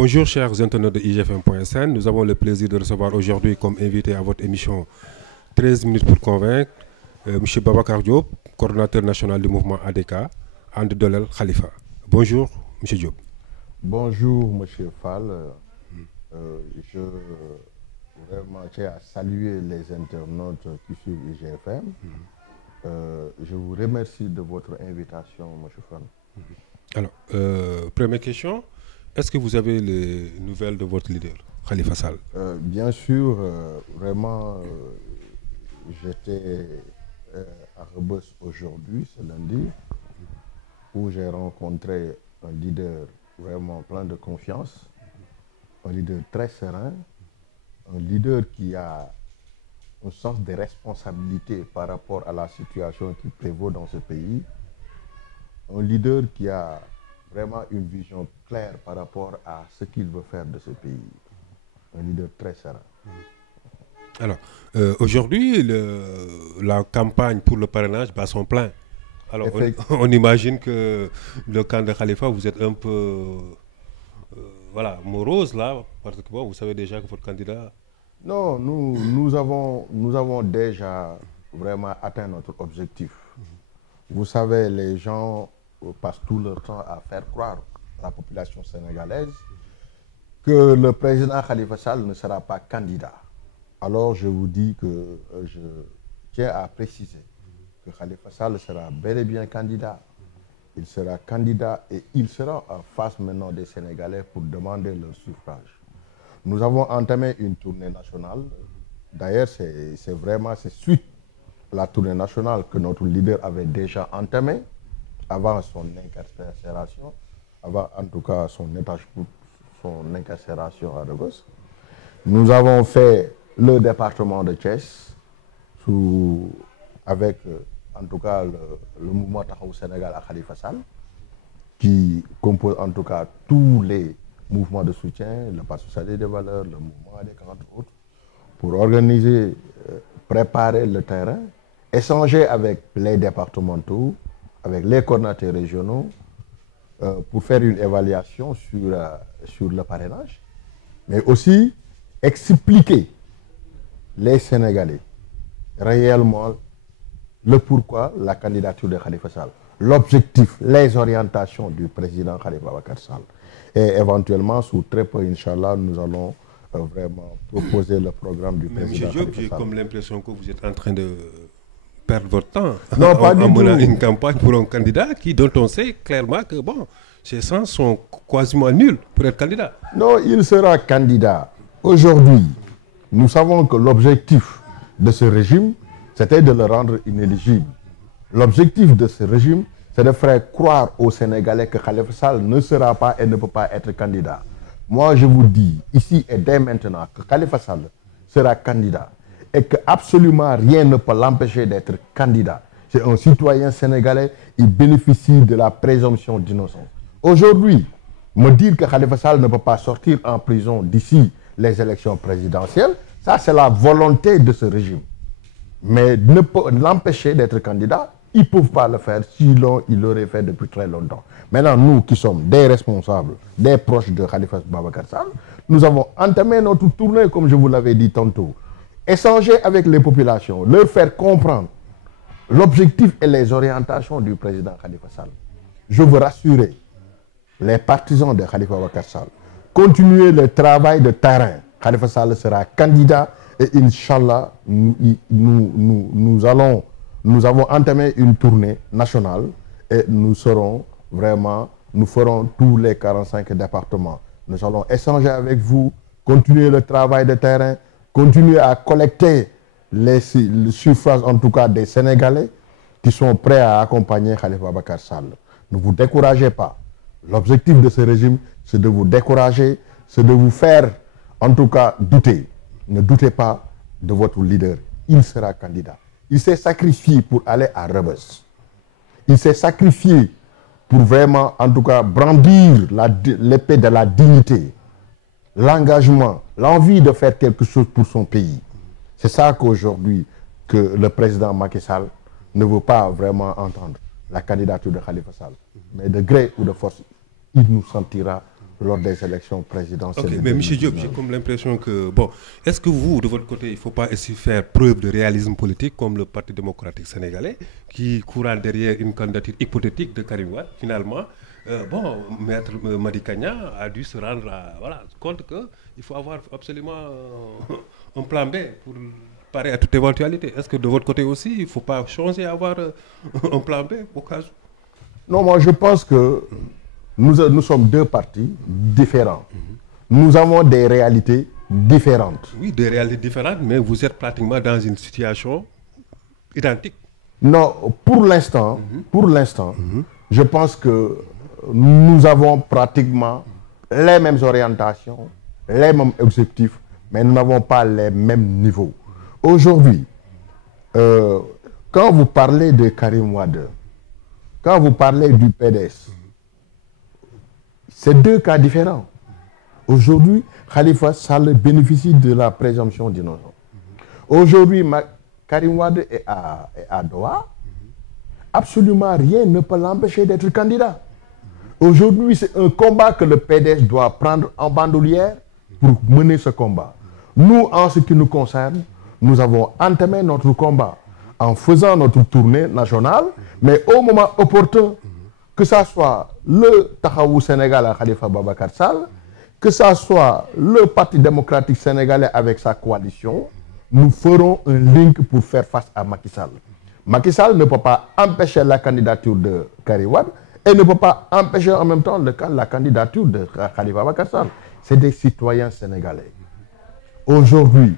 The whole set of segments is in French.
Bonjour chers internautes de IGFM.sn, nous avons le plaisir de recevoir aujourd'hui comme invité à votre émission 13 minutes pour convaincre M. Babacar Diop, coordonnateur national du mouvement ADK, And Doolel Khalifa. Bonjour M. Diop. Bonjour M. Fall, je vraiment tiens à saluer les internautes qui suivent IGFM. Je vous remercie de votre invitation M. Fall. Alors, première question. Est-ce que vous avez les nouvelles de votre leader, Khalifa Sall? Bien sûr, vraiment, j'étais à Rebeuss aujourd'hui, ce lundi, où j'ai rencontré un leader vraiment plein de confiance, un leader très serein, un leader qui a un sens de responsabilité par rapport à la situation qui prévaut dans ce pays, un leader qui a vraiment une vision claire par rapport à ce qu'il veut faire de ce pays. Un leader très serein. Alors, aujourd'hui, la campagne pour le parrainage bat son plein. Alors, on imagine que le camp de Khalifa, vous êtes un peu voilà, morose là, parce que bon, vous savez déjà que votre candidat... Non, nous avons déjà vraiment atteint notre objectif. Vous savez, les gens passent tout leur temps à faire croire à la population sénégalaise que le président Khalifa Sall ne sera pas candidat. Alors je vous dis que je tiens à préciser que Khalifa Sall sera bel et bien candidat. Il sera candidat et il sera en face maintenant des Sénégalais pour demander leur suffrage. Nous avons entamé une tournée nationale. D'ailleurs, c'est suite à la tournée nationale que notre leader avait déjà entamée avant son incarcération, avant en tout cas son incarcération à Rebeuss. Nous avons fait le département de Thiès avec en tout cas le mouvement Taxawu Sénégal à Khalifa Sall, qui compose en tout cas tous les mouvements de soutien, le Parti socialiste des valeurs, le mouvement ADK, entre autres, pour organiser, préparer le terrain, échanger avec les départementaux, avec les coordinateurs régionaux, pour faire une évaluation sur le parrainage, mais aussi expliquer les Sénégalais réellement le pourquoi la candidature de Khalifa Sall, l'objectif, les orientations du président Khalifa Babacar Sall. Et éventuellement, sous très peu, Inch'Allah, nous allons vraiment proposer le programme du président Khalifa Sall. J'ai comme l'impression que vous êtes en train de perdre votre temps non, pas du en menant tout. une campagne pour un candidat dont on sait clairement que bon, ses chances sont quasiment nulles pour être candidat. Non, il sera candidat. Aujourd'hui, nous savons que l'objectif de ce régime, c'était de le rendre inéligible. L'objectif de ce régime, c'est de faire croire aux Sénégalais que Khalifa Sall ne sera pas et ne peut pas être candidat. Moi, je vous dis, ici et dès maintenant, que Khalifa Sall sera candidat et que absolument rien ne peut l'empêcher d'être candidat. C'est un citoyen sénégalais, il bénéficie de la présomption d'innocence. Aujourd'hui, me dire que Khalifa Sall ne peut pas sortir en prison d'ici les élections présidentielles, ça c'est la volonté de ce régime. Mais ne peut l'empêcher d'être candidat, ils ne peuvent pas le faire, sinon ils l'auraient fait depuis très longtemps. Maintenant, nous qui sommes des responsables, des proches de Khalifa Babacar Sall, nous avons entamé notre tournée, comme je vous l'avais dit tantôt. Échanger avec les populations, leur faire comprendre l'objectif et les orientations du président Khalifa Sall. Je veux rassurer les partisans de Khalifa Babacar Sall. Continuer le travail de terrain. Khalifa Sall sera candidat et Inch'Allah, nous avons entamé une tournée nationale et nous ferons tous les 45 départements. Nous allons échanger avec vous, continuer le travail de terrain, continuer à collecter les suffrages, en tout cas des Sénégalais, qui sont prêts à accompagner Khalifa Babacar Sall. Ne vous découragez pas. L'objectif de ce régime, c'est de vous décourager, c'est de vous faire, en tout cas, douter. Ne doutez pas de votre leader. Il sera candidat. Il s'est sacrifié pour aller à Rebeuss. Il s'est sacrifié pour vraiment, en tout cas, brandir l'épée de la dignité, l'engagement, l'envie de faire quelque chose pour son pays. C'est ça qu'aujourd'hui, que le président Macky Sall ne veut pas vraiment entendre, la candidature de Khalifa Sall. Mais de gré ou de force, il nous sentira lors des élections présidentielles. Ok, mais M. Diop, j'ai comme l'impression que, bon, est-ce que vous, de votre côté, il ne faut pas essayer de faire preuve de réalisme politique comme le Parti démocratique sénégalais, qui courant derrière une candidature hypothétique de Karim Wade, finalement, bon, Maître Madi Kagna a dû se rendre compte qu'il faut avoir absolument un plan B pour parer à toute éventualité. Est-ce que de votre côté aussi, il ne faut pas changer et avoir un plan B au cas où? Non, moi je pense que nous sommes deux partis différents. Nous avons des réalités différentes. Oui, des réalités différentes, mais vous êtes pratiquement dans une situation identique. Non, pour l'instant, je pense que nous avons pratiquement les mêmes orientations, les mêmes objectifs, mais nous n'avons pas les mêmes niveaux. Aujourd'hui, quand vous parlez de Karim Wade, quand vous parlez du PDS, c'est deux cas différents. Aujourd'hui, Khalifa Sall bénéficie de la présomption d'innocence. Aujourd'hui, Karim Wade est à Doha. Absolument rien ne peut l'empêcher d'être candidat. Aujourd'hui, c'est un combat que le PDS doit prendre en bandoulière pour mener ce combat. Nous, en ce qui nous concerne, nous avons entamé notre combat en faisant notre tournée nationale, mais au moment opportun, que ce soit le Tahaou Sénégal à Khalifa Babacar Sall, que ce soit le Parti démocratique sénégalais avec sa coalition, nous ferons un link pour faire face à Macky Sall. Macky Sall ne peut pas empêcher la candidature de Karim Wade et ne peut pas empêcher en même temps la candidature de Khalifa Babacar Sall. C'est des citoyens sénégalais. Aujourd'hui,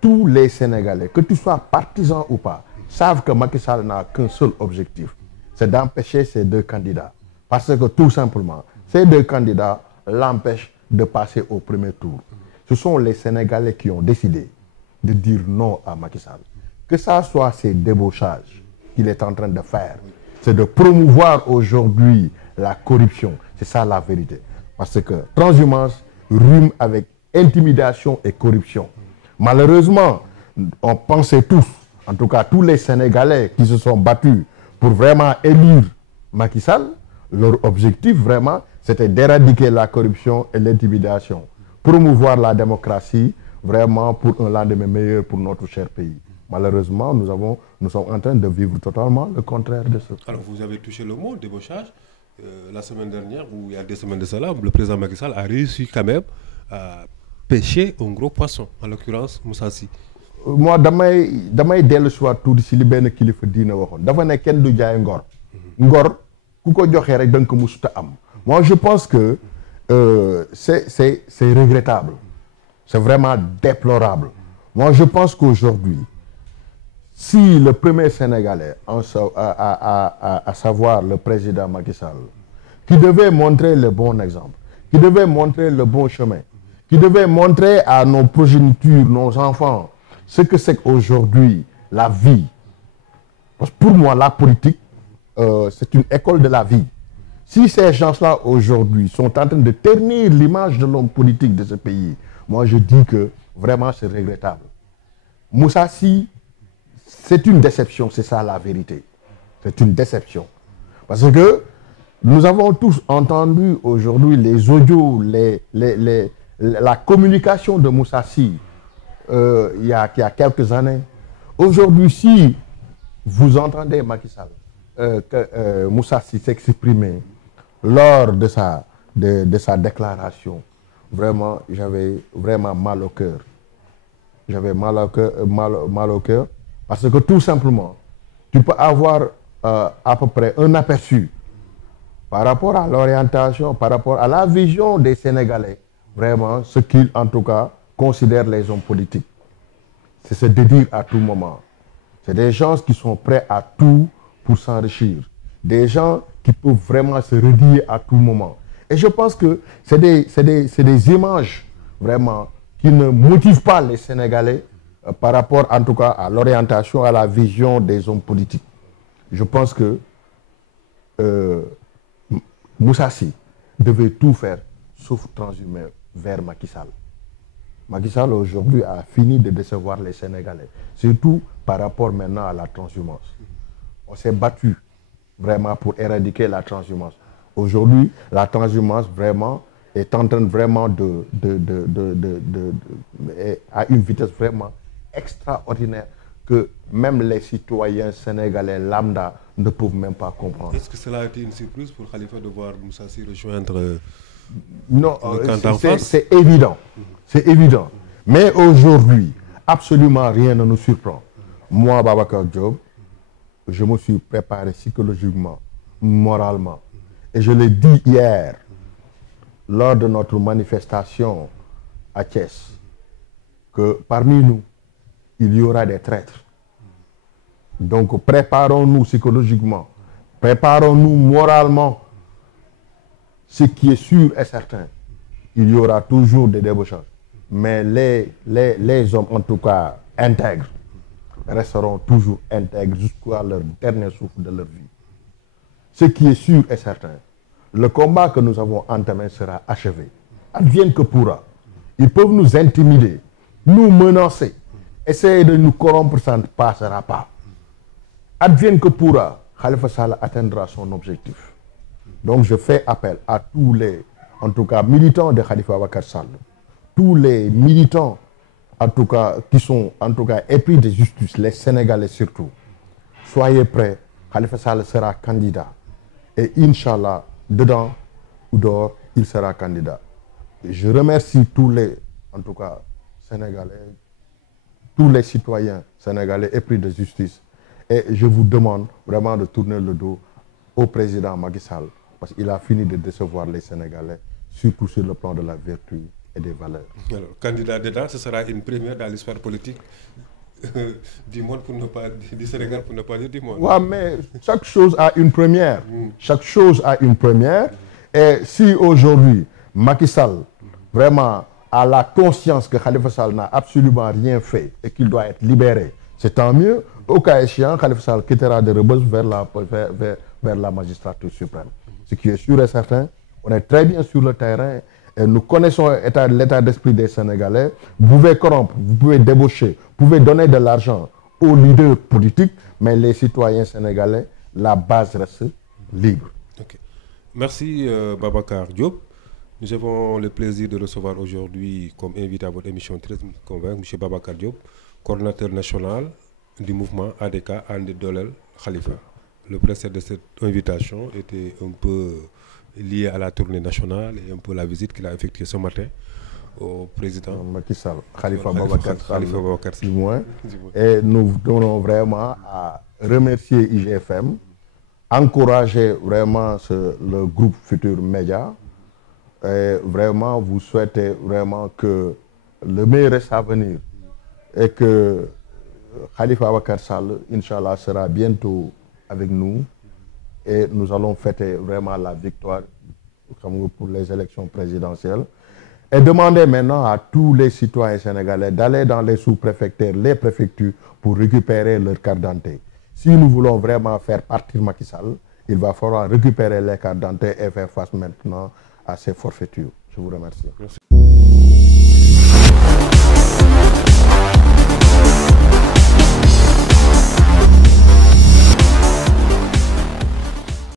tous les Sénégalais, que tu sois partisan ou pas, savent que Macky Sall n'a qu'un seul objectif, c'est d'empêcher ces deux candidats. Parce que tout simplement, ces deux candidats l'empêchent de passer au premier tour. Ce sont les Sénégalais qui ont décidé de dire non à Macky Sall. Que ça soit ces débauchages qu'il est en train de faire, c'est de promouvoir aujourd'hui la corruption. C'est ça la vérité. Parce que transhumance rime avec intimidation et corruption. Malheureusement, on pensait tous, en tout cas tous les Sénégalais qui se sont battus pour vraiment élire Macky Sall, leur objectif vraiment, c'était d'éradiquer la corruption et l'intimidation, promouvoir la démocratie vraiment pour un lendemain meilleur pour notre cher pays. Malheureusement, nous sommes en train de vivre totalement le contraire de ce. Alors, vous avez touché le mot débauchage. La semaine dernière, ou il y a 2 semaines de cela, le président Macky Sall a réussi quand même à pêcher un gros poisson, en l'occurrence Moussa Sy. Moi, damay dellu si waat tuuti si li benn kilifa diine waxoon dafa ne kenn du jaay ngor. Ngor ku ko joxee rek da nga ko musuta am. Moi, je pense que c'est regrettable. C'est vraiment déplorable. Moi, je pense qu'aujourd'hui, si le premier Sénégalais, à savoir le président Macky Sall, qui devait montrer le bon exemple, qui devait montrer le bon chemin, qui devait montrer à nos progénitures, nos enfants, ce que c'est qu'aujourd'hui la vie. Parce que pour moi, la politique, c'est une école de la vie. Si ces gens-là aujourd'hui sont en train de ternir l'image de l'homme politique de ce pays, moi je dis que vraiment c'est regrettable. Moussa Sy, c'est une déception, c'est ça la vérité. C'est une déception. Parce que nous avons tous entendu aujourd'hui les audios, la communication de Moussa Sy il y a quelques années. Aujourd'hui, si vous entendez Macky Sall, Moussa Sy s'exprimer lors de sa déclaration, vraiment, j'avais vraiment mal au cœur. J'avais mal au cœur parce que tout simplement, tu peux avoir à peu près un aperçu par rapport à l'orientation, par rapport à la vision des Sénégalais, vraiment ce qu'ils en tout cas considèrent les hommes politiques. C'est se dédire à tout moment. C'est des gens qui sont prêts à tout pour s'enrichir. Des gens qui peuvent vraiment se redire à tout moment. Et je pense que c'est des images vraiment qui ne motivent pas les Sénégalais par rapport en tout cas à l'orientation, à la vision des hommes politiques. Je pense que Moussa Sy devait tout faire sauf transhumer vers Macky Sall. Macky Sall aujourd'hui a fini de décevoir les Sénégalais, surtout par rapport maintenant à la transhumance. On s'est battu vraiment pour éradiquer la transhumance. Aujourd'hui, la transhumance vraiment est en train vraiment à une vitesse vraiment extraordinaire que même les citoyens sénégalais lambda ne peuvent même pas comprendre. Est-ce que cela a été une surprise pour Khalifa de voir Moussa Sy rejoindre non, c'est évident. C'est évident. Mais aujourd'hui, absolument rien ne nous surprend. Moi, Babacar Diop, je me suis préparé psychologiquement, moralement. Et je l'ai dit hier, lors de notre manifestation à Thiès, que parmi nous, il y aura des traîtres. Donc préparons-nous psychologiquement, préparons-nous moralement. Ce qui est sûr et certain, il y aura toujours des débauchages. Mais les hommes, en tout cas intègres, resteront toujours intègres jusqu'à leur dernier souffle de leur vie. Ce qui est sûr et certain, le combat que nous avons entamé sera achevé. Advienne que pourra. Ils peuvent nous intimider, nous menacer, essayer de nous corrompre, ça ne passera pas. Advienne que pourra, Khalifa Sall atteindra son objectif. Donc je fais appel à tous les, en tout cas, militants de Khalifa Ababacar Sall, tous les militants, en tout cas, qui sont, en tout cas, épris de justice, les Sénégalais surtout. Soyez prêts, Khalifa Sall sera candidat. Et Inch'Allah, dedans ou dehors, il sera candidat. Et je remercie tous les, en tout cas, Sénégalais, tous les citoyens sénégalais épris de justice. Et je vous demande vraiment de tourner le dos au président Macky Sall, parce qu'il a fini de décevoir les Sénégalais, surtout sur le plan de la vertu et des valeurs. Alors, candidat d'État, ce sera une première dans l'histoire politique du monde, pour ne pas du Sénégal, pour ne pas dire du monde. Oui, mais chaque chose a une première. Chaque chose a une première. Et si aujourd'hui, Macky Sall, vraiment, a la conscience que Khalifa Sall n'a absolument rien fait et qu'il doit être libéré, c'est tant mieux. Au cas échéant, Khalifa Sall quittera de Rebeuss vers la magistrature suprême. Ce qui est sûr et certain, on est très bien sur le terrain et nous connaissons l'état d'esprit des Sénégalais. Vous pouvez corrompre, vous pouvez débaucher, vous pouvez donner de l'argent aux leaders politiques, mais les citoyens sénégalais, la base reste libre. Okay. Merci Babacar Diop. Nous avons le plaisir de recevoir aujourd'hui comme invité à votre émission Très Convaincre M. Babacar Diop, coordinateur national du mouvement ADK And Doolel Khalifa. Le précédent de cette invitation était un peu lié à la tournée nationale et un peu la visite qu'il a effectuée ce matin au président Macky Sall, Khalifa Babacar Sall, du moins. Et nous donnons vraiment à remercier IGFM, encourager vraiment le groupe Futur Média et vraiment vous souhaiter vraiment que le meilleur reste à venir et que Khalifa Ababacar Sall, Inch'Allah, sera bientôt avec nous et nous allons fêter vraiment la victoire pour les élections présidentielles et demander maintenant à tous les citoyens sénégalais d'aller dans les sous-préfectures, les préfectures pour récupérer leur carte d'identité. Si nous voulons vraiment faire partir Macky Sall, il va falloir récupérer les cartes d'identité et faire face maintenant à ces forfaitures. Je vous remercie. Merci.